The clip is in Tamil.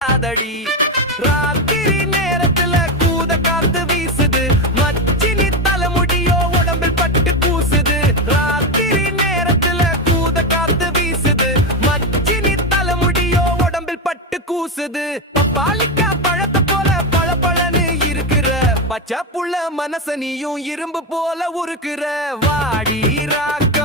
அதடி ராத்திரி நேரத்துல கூத காத்து வீசுது மச்சினி தலைமுடியோ உடம்பில் பட்டு கூசுது ராத்திரி நேரத்துல கூத காத்து வீசுது மச்சினி தலைமுடியோ உடம்பில் பட்டு கூசுது பப்பாளிக்கா பழத்தை போல பளபளன்னு இருக்கிற பச்சை புள்ள மனச நீயும் இரும்பு போல உருக்குற வாடி ராக்க